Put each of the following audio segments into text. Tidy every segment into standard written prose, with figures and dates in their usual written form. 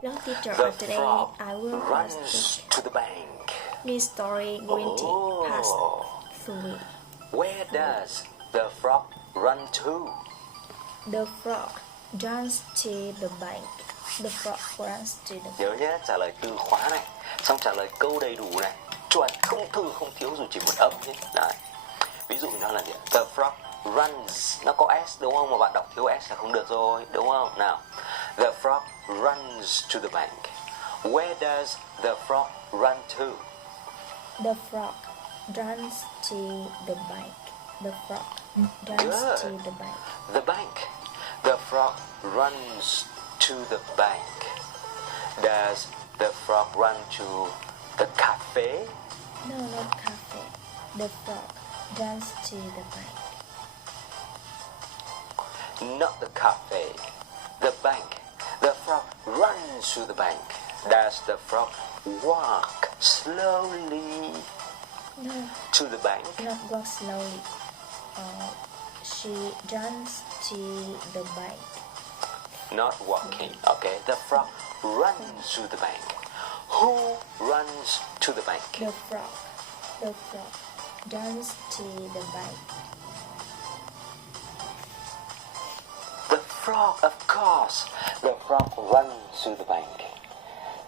Hello teacher, The today frog I will runs to the bank. me story green tea past through. Where does the frog run to? The frog runs to the bank. The frog runs to the Nhớ nhé, trả lời từ khóa này, xong trả lời câu đầy đủ này, chuẩn, không thư không thiếu dù chỉ một âm nhé. Đấy. Ví dụ nó là gì? The frog runs, nó có s đúng không? Mà bạn đọc thiếu s là không được rồi, đúng không? Nào, the frog runs to the bank. Where does the frog run to? The frog runs to the bank. The frog runs Good. to the bank. The bank. The frog runs to the bank. Does the frog run to the cafe? No, not cafe. The frog runs to the bank. Not the cafe. The bank. The frog runs to the bank. Does the frog walk slowly No, to the bank? not walk slowly. She runs to the bank. Not walking. Okay. The frog runs to the bank. Who runs to the bank? The frog runs to the bank. The frog, of course. The frog runs to the bank.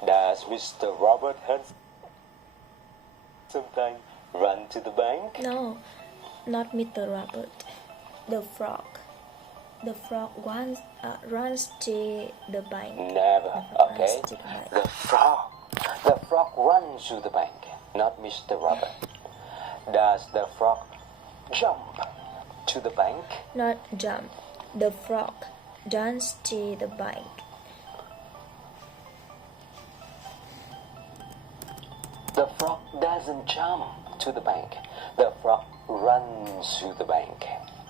Does Mr. Robert Hudson sometimes run to the bank? No, not Mr. Robert. The frog. The frog runs to the bank. Never. Okay. Runs to the bank. The frog runs to the bank. Not Mr. Robert. Does the frog jump to the bank? Not jump. The frog runs to the bank. The frog doesn't jump to the bank. The frog runs to the bank.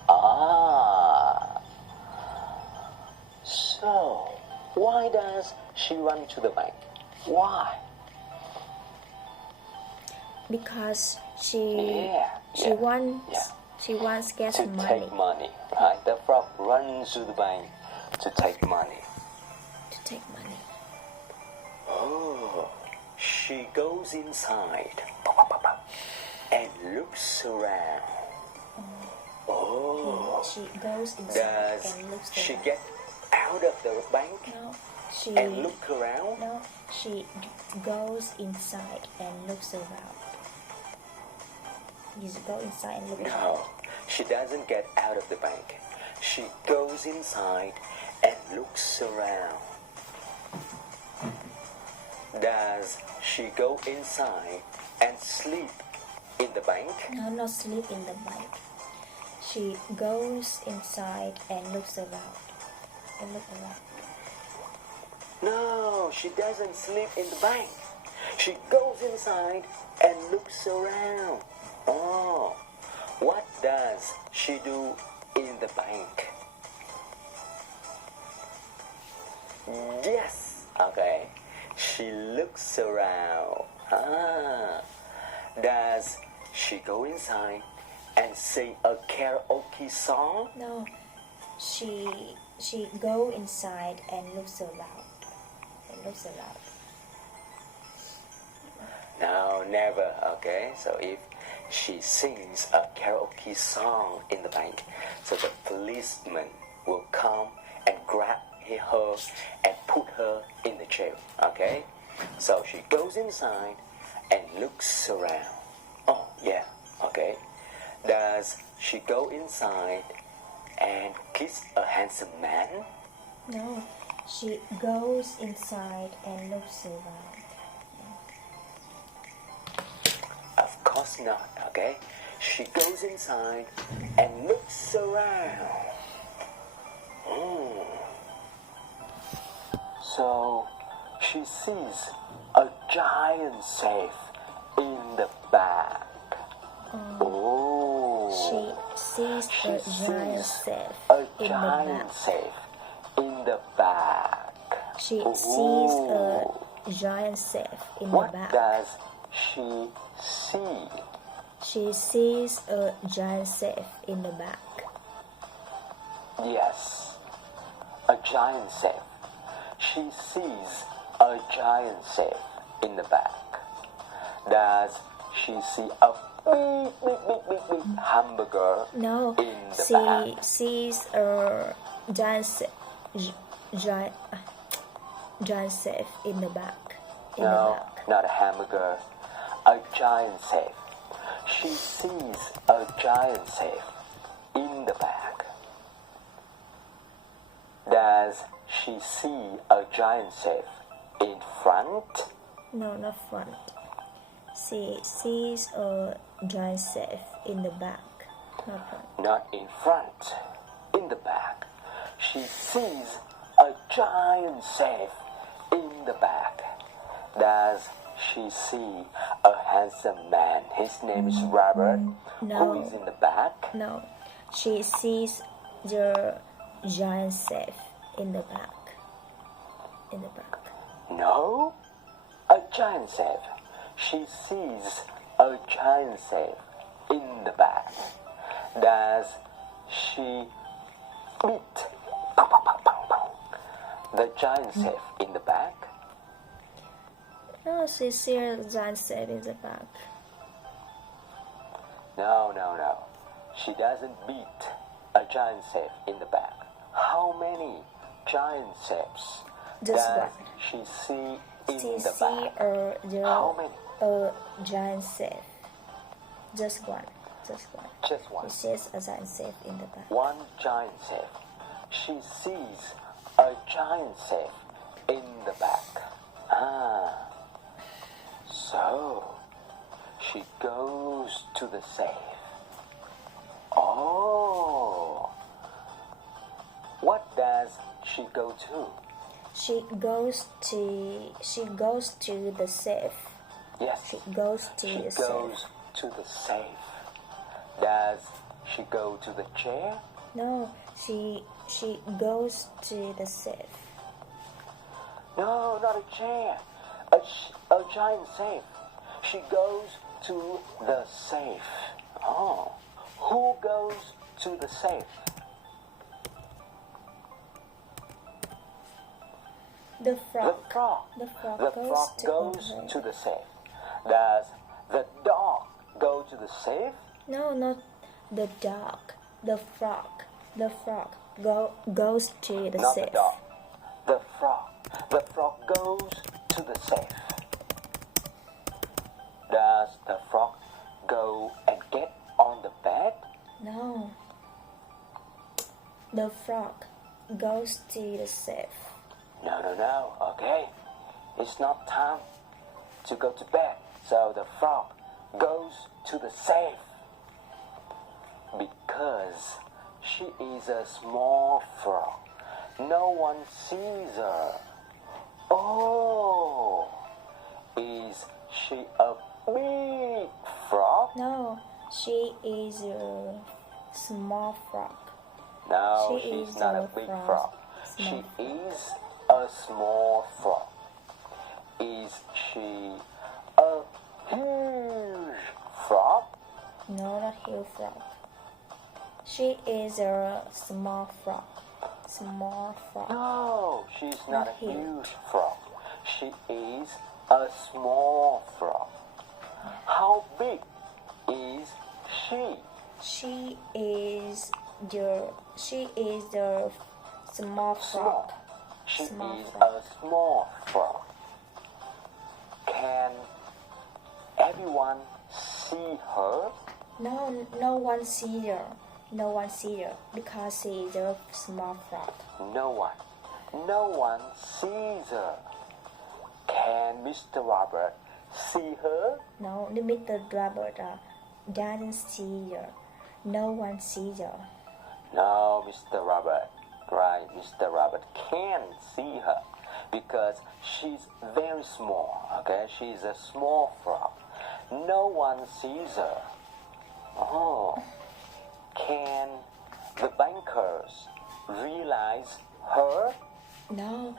Ah. So, why does she run to the bank? Why? Because she Yeah. wants get To money. take money, right? The frog runs to the bank to take money. To take money. Oh, she goes inside and looks around. Oh, She goes inside does and looks she around. get out of the bank No, she and look around? No, she goes inside and looks around. You go inside and look around. No, she doesn't get out of the bank. She goes inside and looks around. Does she go inside and sleep in the bank? No, not sleep in the bank. She goes inside and looks around. And look around. No, she doesn't sleep in the bank. She goes inside and looks around. Oh, what does she do in the bank? Yes, okay. She looks around. Ah, does she go inside and sing a karaoke song? No, she go inside and looks around. And looks around. No, never. Okay, so if she sings a karaoke song in the bank, so the policeman will come and grab her and put her in the jail. Okay, so she goes inside and looks around. Oh yeah, okay. Does she go inside and kiss a handsome man? No, she goes inside and looks around. Of course not, okay? She goes inside and looks around. So she sees a giant safe in the back. She sees a giant safe a in the giant back. safe in the back. She sees a giant safe in the What back. does she see? She sees a giant safe in the back. Yes, a giant safe. She sees a giant safe in the back? Does she see a big hamburger No, in the she back? sees a giant, giant safe in the back. No, not a hamburger. A giant safe. She sees a giant safe in the back. Does she see a giant safe in front? No, not front. She sees a giant safe in the back. Not front. Not in front, in the back. She sees a giant safe in the back. Does she see a handsome man? His name is Robert. No. Who is in the back? No, she sees the giant safe in the back. In the back. No, a giant safe. She sees a giant safe in the back. Does she beat the giant safe in the back? No, she sees a giant safe in the back. No. She doesn't beat a giant safe in the back. How many giant safes Just does one. she see in She the sees back? How many? a giant safe. Just one. Just one. Just one. She sees a giant safe in the back. One giant safe. She sees a giant safe in the back. So she goes to the safe. Oh, what does she go to? She goes to the safe. Yes, She goes to she the safe. goes to the safe. Does she go to the chair? No, she goes to the safe. No, not a chair. A giant safe. She goes to the safe. Oh, who goes to the safe? The frog. The frog. The frog The goes frog to goes the to the safe. Does the dog go to the safe? No, not the dog. The frog. The frog goes to the Not safe. the dog. The frog. The frog goes to the safe. Does the frog go and get on the bed? No. The frog goes to the safe. No. Okay. It's not time to go to bed. So the frog goes to the safe. Because she is a small frog. No one sees her. Oh, is she a big frog? No, she is a small frog. No, She she's is not a a big frog. frog. Small She frog. is a small frog. Is she a huge frog? No, not huge frog. She is a small frog. Small frog. No, she's not a Not huge. huge frog. She is a small frog. How big is she? She is the small frog. Small. She Small is frog. a small frog. Can everyone see her? No one sees her. No one sees her because she is a small frog. No one. No one sees her. Can Mr. Robert see her? No, the Mr. Robert doesn't see her. No one sees her. No, Mr. Robert. Right, Mr. Robert can't see her because she's very small. Okay, she's a small frog. No one sees her. Oh, can the bankers realize her? No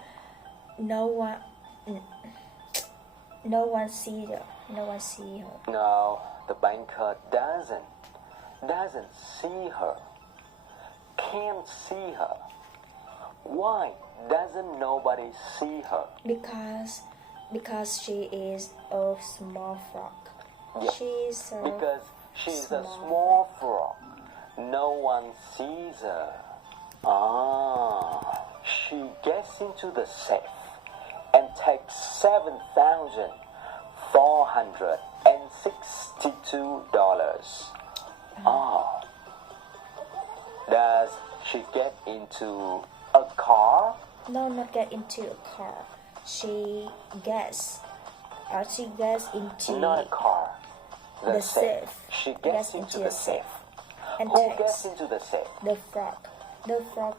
one sees her. No one sees her. No, the banker doesn't see her. Can't see her. Why doesn't nobody see her? Because she is a small frog. Yeah, She's a because she's a small small frog. No one sees her. She gets into the safe and takes $7,462. Does she get into a car? No, not get into a car. She gets into Not a car. the safe. She gets into the safe. And Who takes gets into the safe? the frog. The frog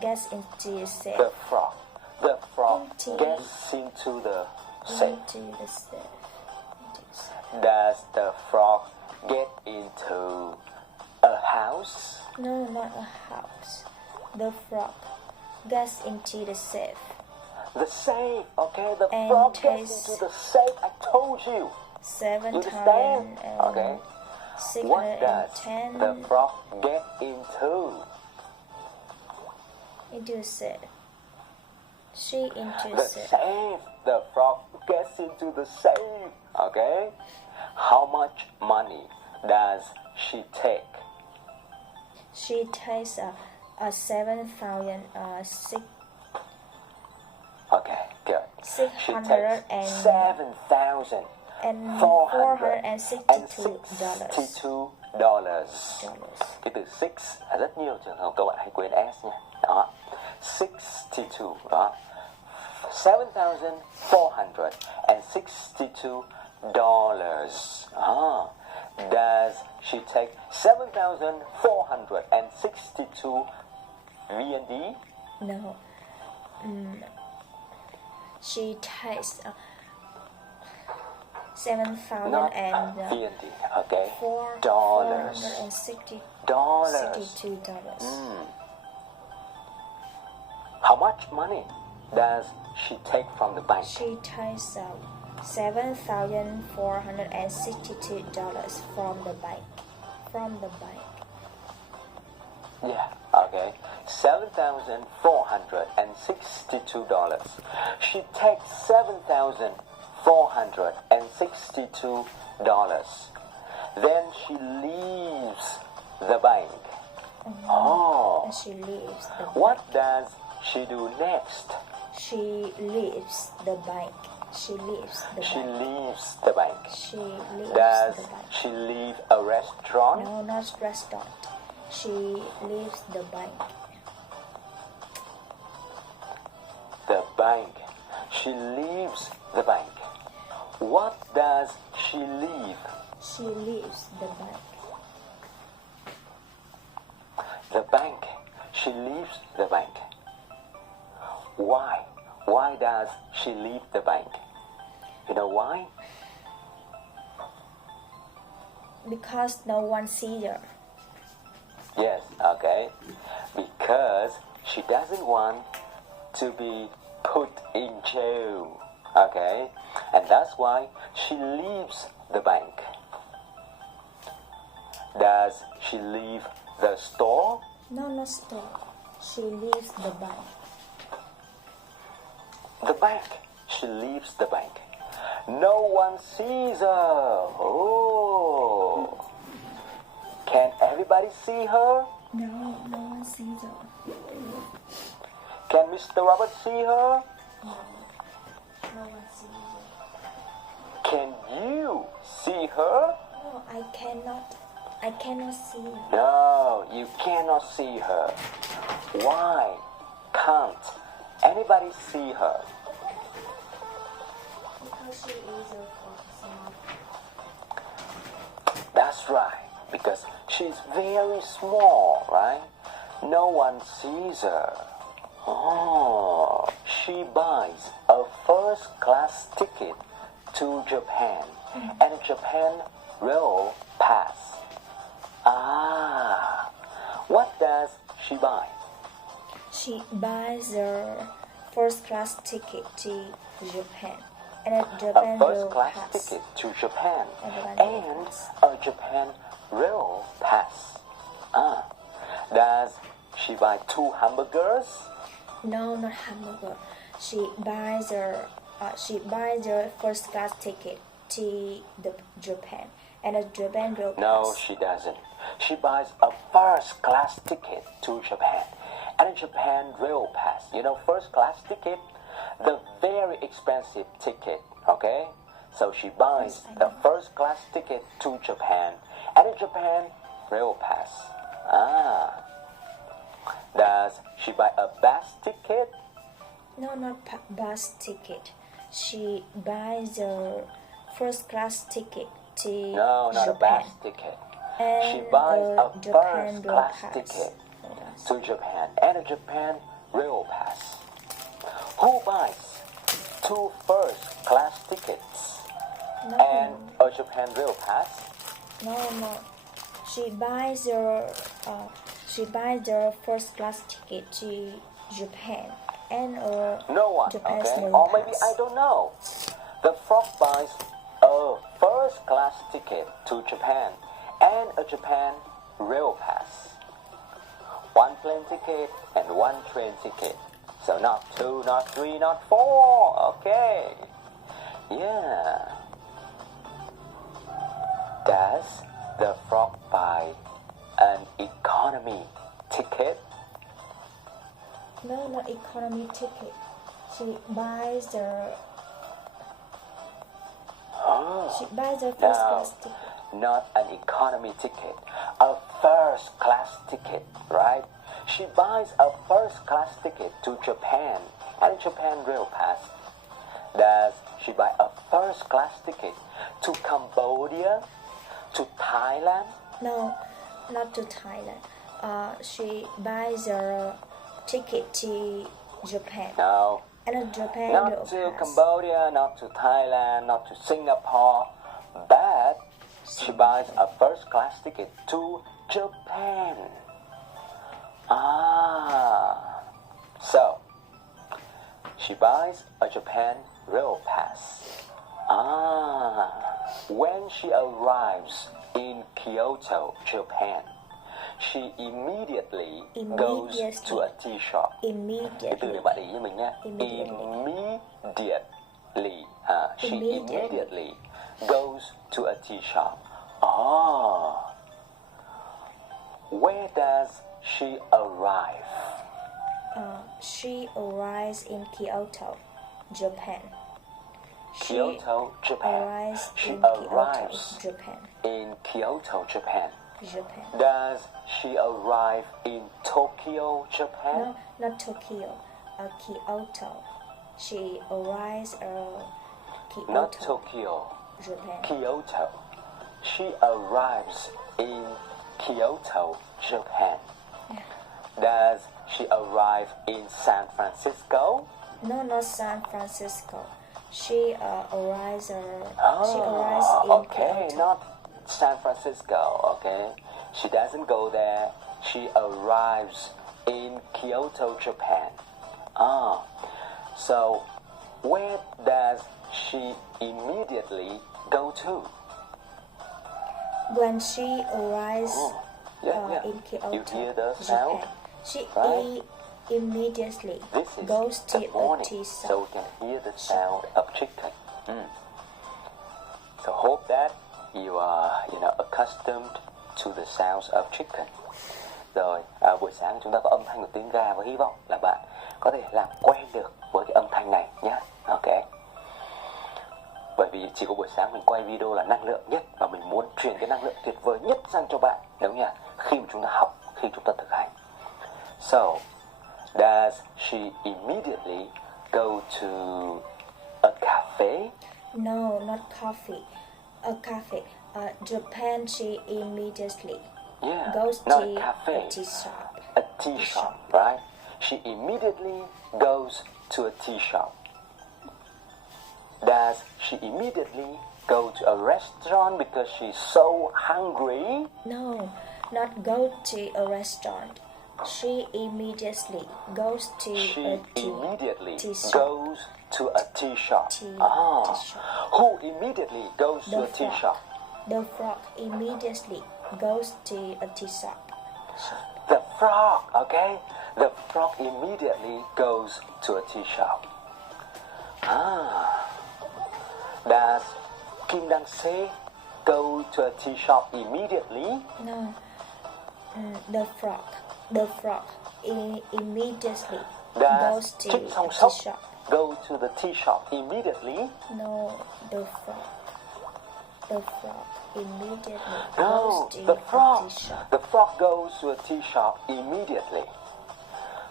gets into the safe. The frog. The frog Into- gets into the safe. Into the safe. Into the safe. Does the frog get into a house? No, not a house. The frog gets into the safe. The safe, okay? The And frog gets takes- into the safe. I told you. You understand? Okay. What does the 7,610 frog get into? into the safe. She into The the safe. safe. The frog gets into the safe. Okay. How much money does she take? She takes a 7,000 Okay, good. She takes 600 and $462. $7,462. Cái từ six rất nhiều trường hợp các bạn hay quên S nha. Đó. 62 đó. $7,462. Does she take 7,462 VND? No. She takes 7,000 Not and VND, okay? $462. Dollars. How much money does she take from the bank? She takes $7,462 from the bank. From the bank. Yeah, okay. $7,462. She takes $7,462. Then she leaves the bank. And she leaves the bank. What does she do next? She leaves the bank. She leaves the She bank. leaves the bank. She leaves Does the bank. she leave a restaurant? No, not restaurant. She leaves the bank. The bank. She leaves the bank. What does she leave? She leaves the bank. The bank. She leaves the bank. Why? Why does she leave the bank? You know why? Because no one sees her. Yes, okay. Because she doesn't want to be put in jail. Okay? And that's why she leaves the bank. Does she leave the store? No, not store. She leaves the bank. The bank. She leaves the bank. No one sees her. Oh. Can everybody see her? No, no one sees her. Can Mr. Robert see her? No one sees her. Can you see her? No, I cannot. I cannot see her. No, you cannot see her. Why can't anybody see her? Because she is a small. That's right, because she's very small, right? No one sees her. Oh, she buys a first-class ticket to Japan and a Japan rail pass. What does she buy? She buys a first-class ticket to Japan and a A Japan rail first-class pass. ticket to Japan And a and a Japan rail pass. Does she buy 2 hamburgers No, not hamburger. She buys her first class ticket to the Japan, and a Japan rail No, pass. she doesn't. She buys a first class ticket to Japan and a Japan rail pass. You know, first class ticket, the very expensive ticket, okay? So she buys Yes, I the know. first class ticket to Japan and a Japan rail pass. Does she buy a bus ticket? No, not bus ticket. She buys her first class ticket to No, not a Japan. bus ticket. And She buys a Japan first rail class pass. ticket Yes. to Japan and a Japan rail pass. Who buys two first class tickets and No, a Japan rail pass? no. She buys her first class ticket to Japan and No one, Japan's okay? rail Or maybe pass. I don't know. The frog buys a first class ticket to Japan and a Japan rail pass. One plane ticket and one train ticket. So not two, not three, not four. Okay. Yeah. Does the frog buy an economy ticket? No, not economy ticket. She buys her first No, class ticket. not an economy ticket, a first class ticket, right? She buys a first class ticket to Japan and a Japan rail pass. Does she buy a first class ticket to Cambodia, to Thailand? No, not to Thailand. She buys her ticket to Japan No, and a Japan not rail to pass. Cambodia, not to Thailand, not to Singapore, but she buys a first class ticket to Japan. So she buys a Japan rail pass. When she arrives in Kyoto, Japan, she immediately goes to a tea shop. Từ Immediately. này bạn để ý với mình nhé. Immediately. Immediately. She Immediately. immediately goes to a tea shop. Oh. Where does she arrive? She arrives in Kyoto, Japan. Kyoto, Japan. Arrives She in Kyoto, arrives Japan. in Kyoto, Japan. Japan. Does she arrive in Tokyo, Japan? No, not Tokyo. Kyoto. She arrives Kyoto, Not Tokyo, Japan. Kyoto. She arrives in Kyoto, Japan. Does she arrive in San Francisco? No, not San Francisco. She arrives. Oh, She arrives in okay, Kyoto. not San Francisco, okay? She doesn't go there. She arrives in Kyoto, Japan. So where does she immediately go to? When she arrives Yeah. in Kyoto, You hear the sound? Japan, she Right? immediately This is goes to the a morning, tea so shop. we can hear the sound of chicken. So hope that you are, accustomed to the sounds of chicken. Rồi buổi sáng chúng ta có âm thanh của tiếng gà và hy vọng là bạn có thể làm quen được với cái âm thanh này nhé. Ok. Bởi vì chỉ có buổi sáng mình quay video là năng lượng nhất và mình muốn truyền cái năng lượng tuyệt vời nhất sang cho bạn, đúng nhỉ? Khi mà chúng ta học, khi chúng ta thực hành. So, does she immediately go to a cafe? No, not coffee. A cafe. Japan, she immediately Yeah, goes not to a cafe. a tea shop. A tea shop, right? She immediately goes to a tea shop. Does she immediately go to a restaurant because she's so hungry? No, not go to a restaurant. She immediately goes to She a immediately tea shop. goes to a tea shop. Tea shop. Who immediately goes to a tea frog. shop? The frog immediately goes to a tea shop. The frog, okay? the frog immediately goes to a tea shop. Does Kim Dang-se go to a tea shop immediately? No. The frog immediately goes Does to Kim a tea Song-sok shop. go to the tea shop immediately? No, the frog immediately No, goes to the a frog. tea shop. The frog goes to a tea shop immediately.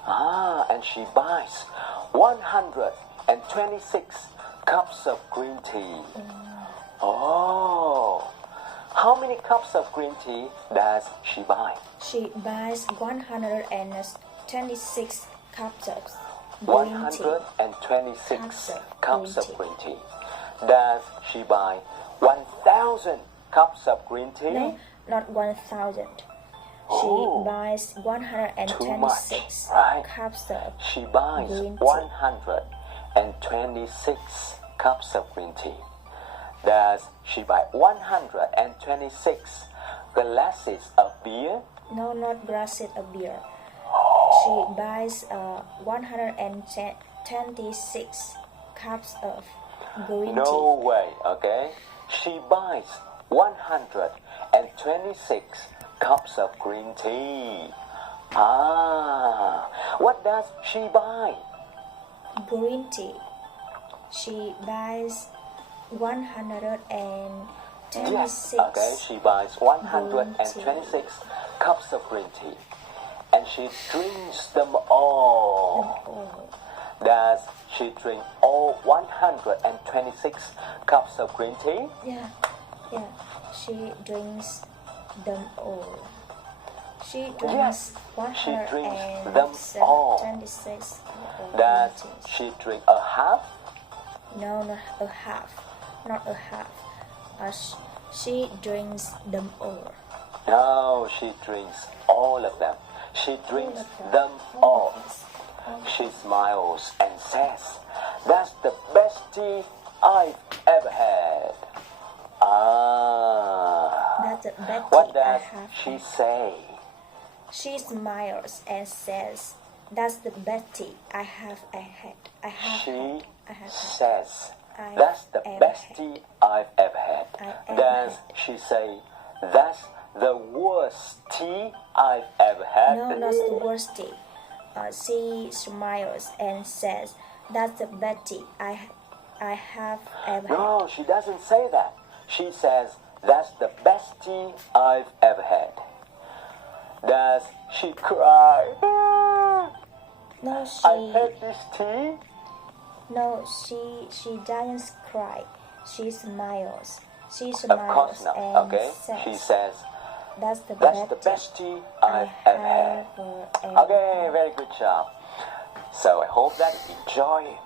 And she buys 126 cups of green tea. Oh, how many cups of green tea does she buy? She buys 126 cups of green tea. 126 cups of green tea. Does she buy 1,000 cups of green tea? No, not 1,000. She Oh, buys 126 right? cups of She buys green tea. 126 cups of green tea. Does she buy 126 glasses of beer? No, not glasses of beer. She buys 126 cups of green No tea. way, okay? She buys 126 cups of green tea. What does she buy? Green tea. She buys 126 Yes, okay, she buys 126 cups of green tea. And she drinks them all. Oh, Does she drink all 126 cups of green tea? yeah. She drinks them all. She drinks she drinks them all. 126 Does she drink a half? No, not a half. Not a half. She drinks them all. No, she drinks all of them. She drinks them all. She smiles and says, "That's the best tea I've ever had." That's the best What tea I does have she had. say? She smiles and says, "That's the best tea I have had. She I have had. says, I "That's the ever best had. tea I've ever had." I ever Does had. she say, "That's the worst tea I've ever had"? No, not the worst tea. She smiles and says, "That's the best tea I have ever had." No, she doesn't say that. She says, "That's the best tea I've ever had." Does she cry? No, I hate this tea. No, she doesn't cry. She smiles. She Of smiles course not. and Okay. says, She says, "That's the "That's the best best tea tea I I've ever had." have ever Okay, very good job. So I hope that you enjoy